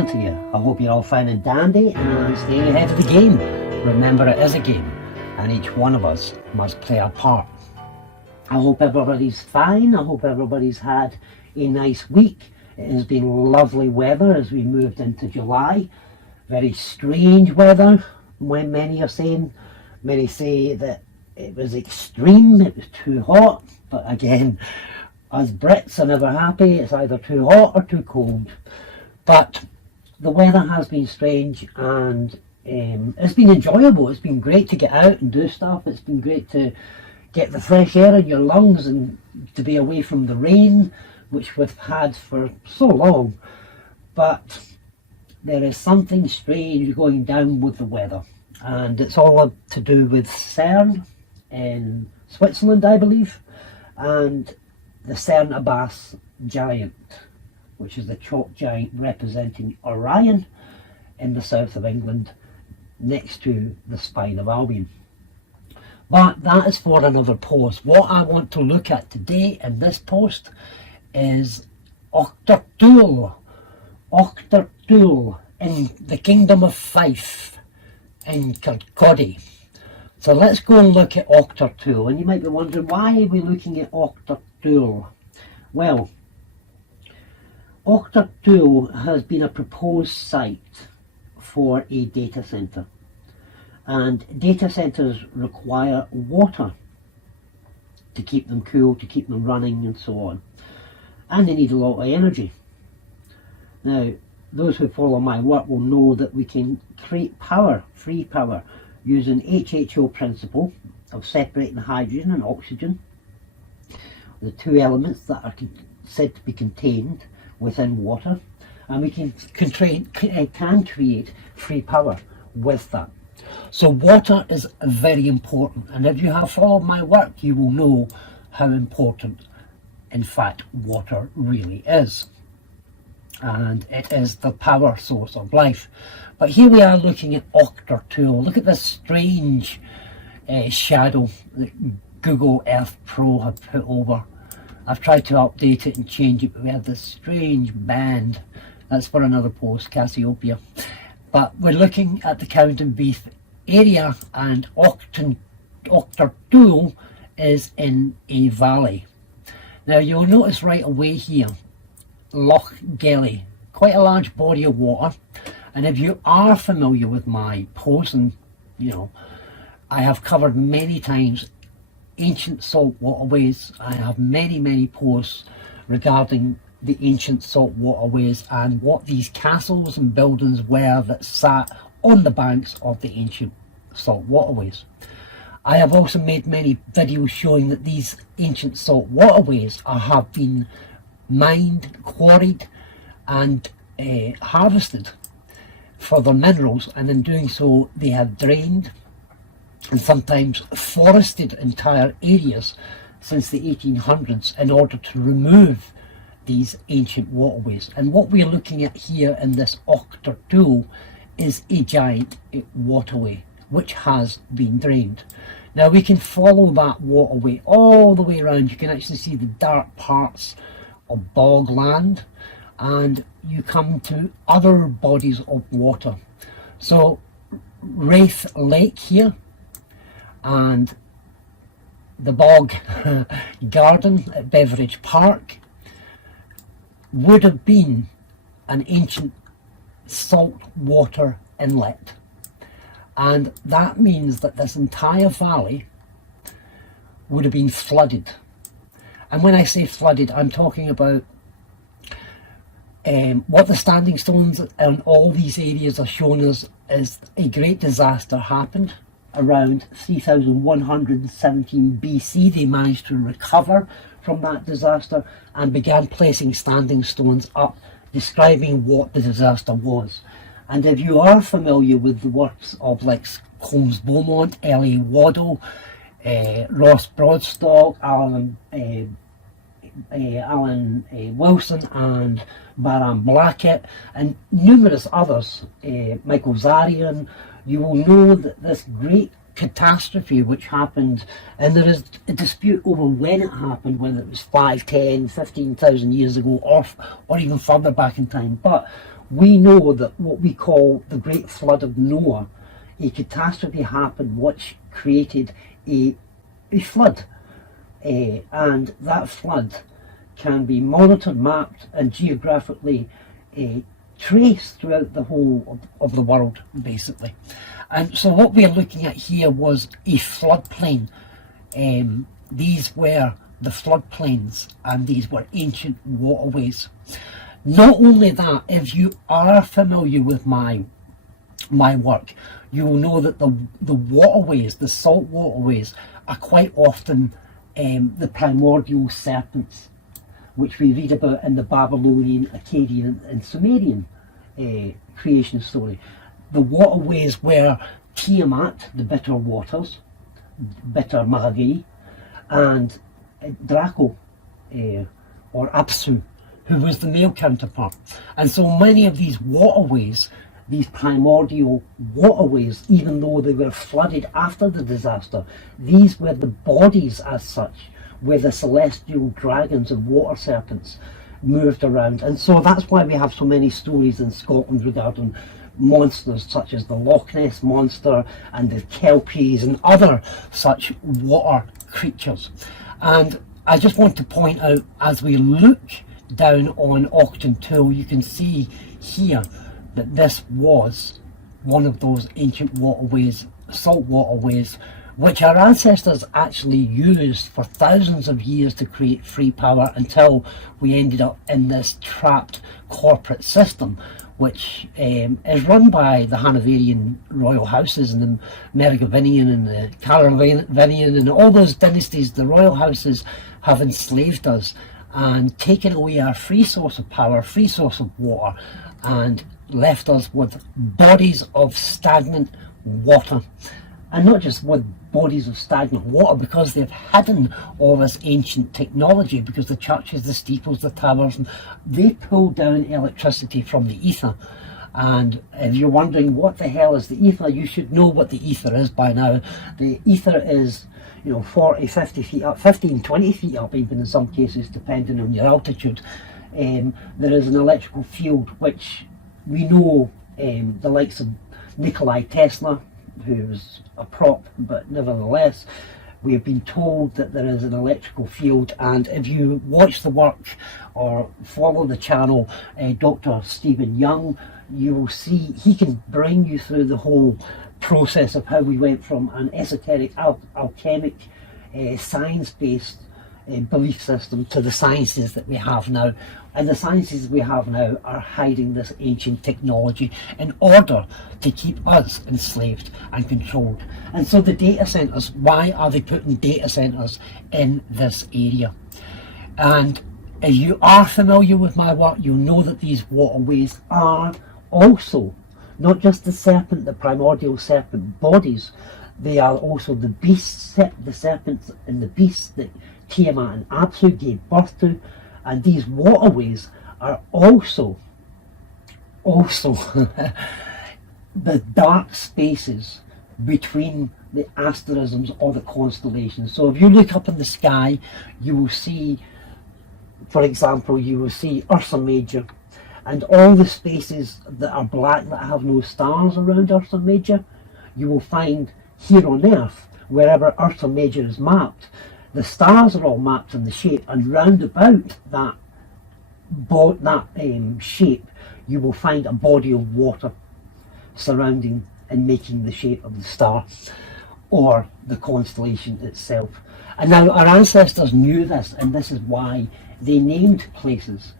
morning to you. I hope you're all fine and dandy and staying ahead of the game. Remember, it is a game and each one of us must play our part. I hope everybody's fine. I hope everybody's had a nice week. It has been lovely weather as we moved into July. Very strange weather. When many say that it was extreme, it was too hot. But again, us Brits are never happy. It's either too hot or too cold. But the weather has been strange and it's been enjoyable. It's been great to get out and do stuff. It's been great to get the fresh air in your lungs and to be away from the rain, which we've had for so long. But there is something strange going down with the weather, and it's all to do with CERN in Switzerland, I believe, and the CERN giant, which is the chalk giant representing Orion in the south of England, next to the spine of Albion. But that is for another post. What I want to look at today in this post is Auchtertool. Auchtertool in the kingdom of Fife in Kirkcaldy. So let's go and look at Auchtertool. And you might be wondering, why are we looking at Auchtertool? Well, Auchtertool has been a proposed site for a data centre, and data centres require water to keep them cool, to keep them running and so on, and they need a lot of energy. Now, those who follow my work will know that we can create power, free power, using HHO principle of separating hydrogen and oxygen, the two elements that are said to be contained within water, and we can create free power with that. So water is very important, and if you have followed my work, you will know how important, in fact, water really is. And it is the power source of life. But here we are looking at Auchtertool. Look at this strange shadow that Google Earth Pro have put over. I've tried to update it and change it, but we have this strange band. That's for another post, Cassiopeia. But we're looking at the Cowdenbeath area, and Auchtertool is in a valley. Now you'll notice right away here, Loch Gelly, quite a large body of water. And if you are familiar with my posts, and you know, I have covered many times ancient salt waterways. I have many posts regarding the ancient salt waterways and what these castles and buildings were that sat on the banks of the ancient salt waterways. I have also made many videos showing that these ancient salt waterways have been mined, quarried and harvested for their minerals, and in doing so they have drained and sometimes forested entire areas since the 1800s in order to remove these ancient waterways. And what we're looking at here in this Auchtertool is a giant waterway which has been drained. Now we can follow that waterway all the way around. You can actually see the dark parts of bog land, and you come to other bodies of water. So Wraith Lake here and the bog garden at Beveridge Park would have been an ancient salt water inlet, and that means that this entire valley would have been flooded. And when I say flooded, I'm talking about what the standing stones in all these areas are showing us is a great disaster happened around 3117 BC. They managed to recover from that disaster and began placing standing stones up describing what the disaster was. And if you are familiar with the works of like Holmes Beaumont, L.A. Waddell, Ross Broadstock, Alan Wilson and Baron Blackett and numerous others, Michael Zarian, you will know that this great catastrophe which happened, and there is a dispute over when it happened, whether it was 5, 10, 15,000 years ago or even further back in time, but we know that what we call the Great Flood of Noah, a catastrophe happened which created a flood. And that flood can be monitored, mapped, and geographically traced throughout the whole of the world, basically. And so what we're looking at here was a floodplain. These were the floodplains, and these were ancient waterways. Not only that, if you are familiar with my work, you will know that the waterways, the salt waterways, are quite often the primordial serpents, which we read about in the Babylonian, Akkadian and Sumerian creation story. The waterways were Tiamat, the bitter waters, bitter Magi, and Draco, or Apsu, who was the male counterpart. And so many of these waterways, these primordial waterways, even though they were flooded after the disaster, these were the bodies as such, where the celestial dragons and water serpents moved around. And so that's why we have so many stories in Scotland regarding monsters such as the Loch Ness Monster and the Kelpies and other such water creatures. And I just want to point out, as we look down on Auchtertool, you can see here that this was one of those ancient waterways, salt waterways, which our ancestors actually used for thousands of years to create free power, until we ended up in this trapped corporate system, which is run by the Hanoverian royal houses and the Merovingian and the Carolingian and all those dynasties. The royal houses have enslaved us and taken away our free source of power, free source of water, and left us with bodies of stagnant water. And not just with bodies of stagnant water, because they've hidden all this ancient technology, because the churches, the steeples, the towers, they pull down electricity from the ether. And if you're wondering what the hell is the ether, you should know what the ether is by now. The ether is, 40, 50 feet up, 15, 20 feet up, even in some cases, depending on your altitude. There is an electrical field which we know the likes of Nikola Tesla, who was a prop, but nevertheless, we have been told that there is an electrical field. And if you watch the work or follow the channel, Dr. Stephen Young, you will see he can bring you through the whole process of how we went from an esoteric, alchemic, science-based belief system to the sciences that we have now. And the sciences we have now are hiding this ancient technology in order to keep us enslaved and controlled. And so the data centers, why are they putting data centers in this area? And if you are familiar with my work, you'll know that these waterways are also not just the serpent, the primordial serpent bodies, they are also the beasts, the serpents and the beasts that Tiamat and Apsu gave birth to. And these waterways are also the dark spaces between the asterisms or the constellations. So if you look up in the sky, you will see, for example, you will see Ursa Major, and all the spaces that are black that have no stars around Ursa Major, you will find here on Earth, wherever Ursa Major is mapped, the stars are all mapped in the shape, and round about that shape, you will find a body of water surrounding and making the shape of the star or the constellation itself. And now our ancestors knew this, and this is why they named places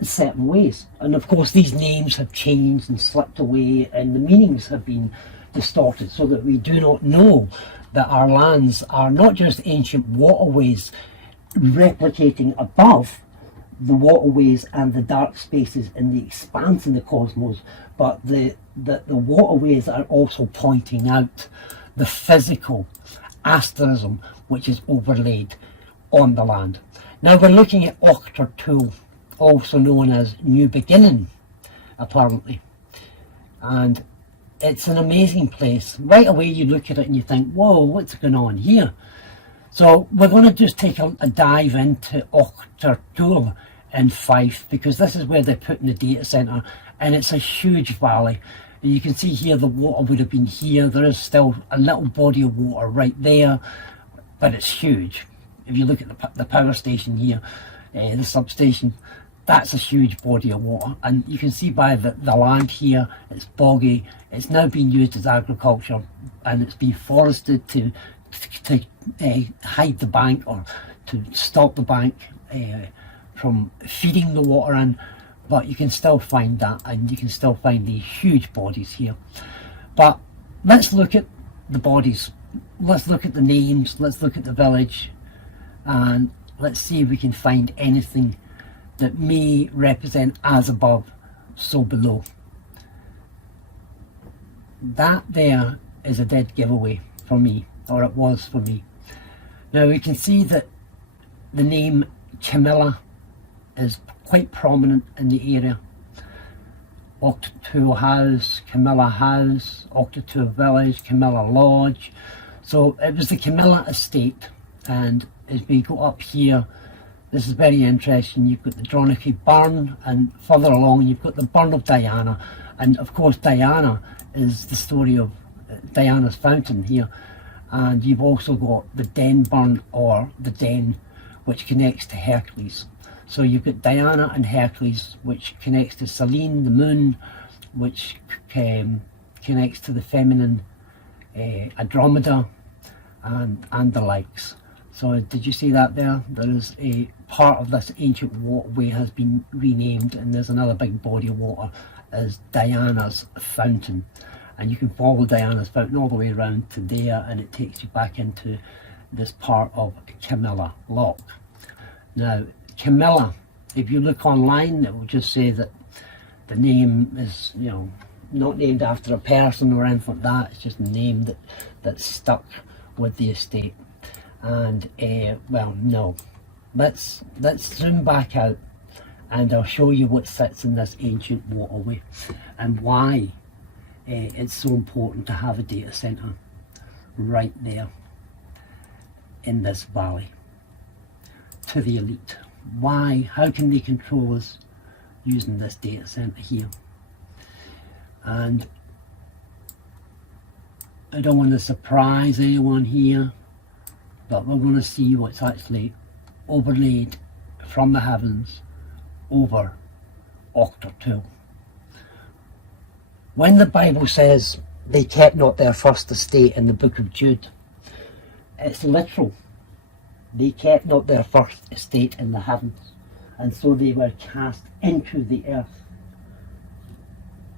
certain ways. And of course these names have changed and slipped away, and the meanings have been distorted, so that we do not know that our lands are not just ancient waterways replicating above the waterways and the dark spaces in the expanse in the cosmos, but the waterways are also pointing out the physical asterism which is overlaid on the land. Now we're looking at Auchtertool, also known as New Beginning, apparently. And it's an amazing place. Right away you look at it and you think, whoa, what's going on here? So we're going to just take a dive into Auchtertool in Fife, because this is where they're putting the data centre, and it's a huge valley. And you can see here the water would have been here. There is still a little body of water right there, but it's huge. If you look at the power station here, the substation, that's a huge body of water, and you can see by the land here, it's boggy. It's now being used as agriculture, and it's been forested to hide the bank, or to stop the bank from feeding the water in. But you can still find that, and you can still find these huge bodies here. But let's look at the bodies, let's look at the names, let's look at the village, and let's see if we can find anything that may represent as above, so below. That there is a dead giveaway for me, or it was for me. Now we can see that the name Camilla is quite prominent in the area. Auchtertool House, Camilla House, Auchtertool Village, Camilla Lodge. So it was the Camilla estate, and as we go up here, this is very interesting. You've got the Dronachy Burn, and further along you've got the Burn of Diana, and of course Diana is the story of Diana's fountain here. And you've also got the Den Burn, or the Den, which connects to Hercules. So you've got Diana and Hercules, which connects to Selene, the moon, which connects to the feminine Andromeda, and the likes. So did you see that there? There is a part of this ancient waterway has been renamed, and there's another big body of water as Diana's fountain. And you can follow Diana's fountain all the way around to there, and it takes you back into this part of Camilla Loch. Now, Camilla, if you look online, it will just say that the name is, you know, not named after a person or anything like that. It's just a name that's stuck with the estate. And well, no, let's zoom back out, and I'll show you what sits in this ancient waterway, and why it's so important to have a data center right there in this valley to the elite. Why? How can they control us using this data center here? And I don't want to surprise anyone here, but we're going to see what's actually overlaid from the heavens over Auchtertool. When the Bible says they kept not their first estate in the book of Jude, it's literal. They kept not their first estate in the heavens, and so they were cast into the earth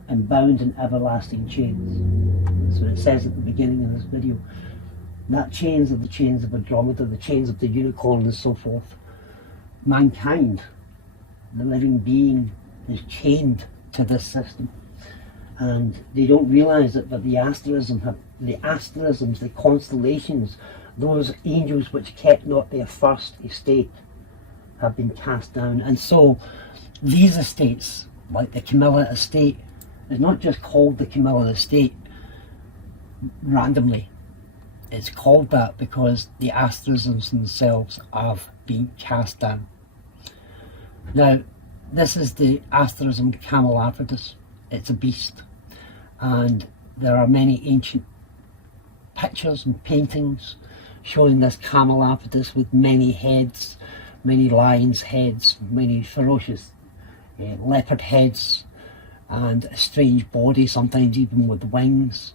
and bound in everlasting chains. So it says at the beginning of this video, that chains are the chains of Andromeda, the chains of the unicorn, and so forth. Mankind, the living being, is chained to this system, and they don't realise it, but the asterisms, the constellations, those angels which kept not their first estate, have been cast down. And so these estates, like the Camilla estate, is not just called the Camilla estate randomly. It's called that because the asterisms themselves have been cast down. Now, this is the asterism Camelopardus. It's a beast, and there are many ancient pictures and paintings showing this Camelopardus with many heads, many lions' heads, many ferocious leopard heads, and a strange body, sometimes even with wings.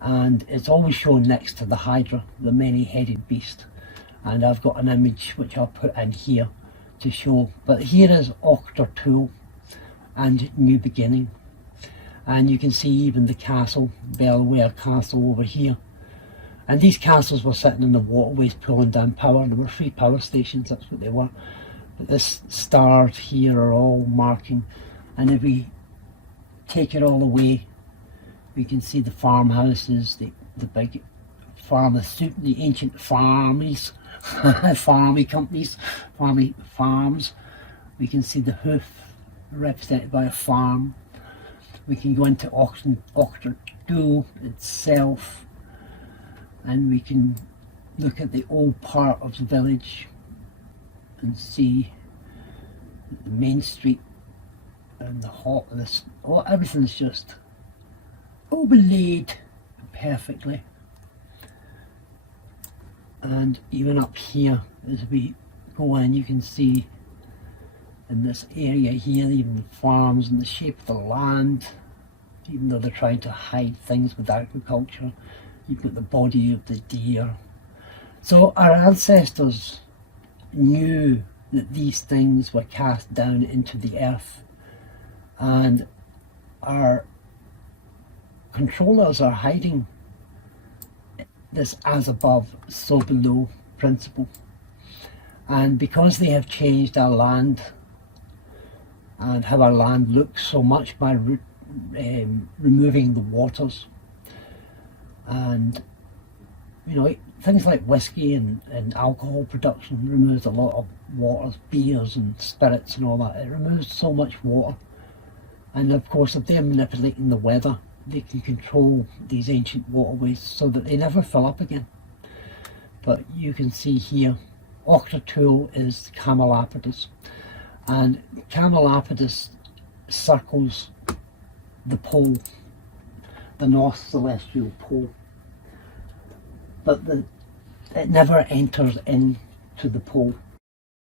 And it's always shown next to the Hydra, the many-headed beast. And I've got an image which I'll put in here to show. But here is Auchtertool and New Beginning. And you can see even the castle, Belware Castle over here. And these castles were sitting in the waterways pulling down power. There were 3 power stations, that's what they were. But this stars here are all marking. And if we take it all away, we can see the farmhouses, the big the ancient farmies, farmy companies, farms. We can see the hoof represented by a farm. We can go into Auchtertool itself, and we can look at the old part of the village and see the main street and the hot, this, oh, everything's just overlaid perfectly. And even up here, as we go in, you can see in this area here, even the farms and the shape of the land, even though they're trying to hide things with agriculture. You've got the body of the deer. So our ancestors knew that these things were cast down into the earth, and our controllers are hiding this as above, so below principle. And because they have changed our land and how our land looks so much by removing the waters, and you know, things like whiskey and alcohol production removes a lot of waters, beers and spirits and all that. It removes so much water. And of course, if they're manipulating the weather, they can control these ancient waterways so that they never fill up again. But you can see here, Auchtertool is Camelopardus, and Camelopardus circles the pole, the North Celestial Pole, but it never enters into the pole.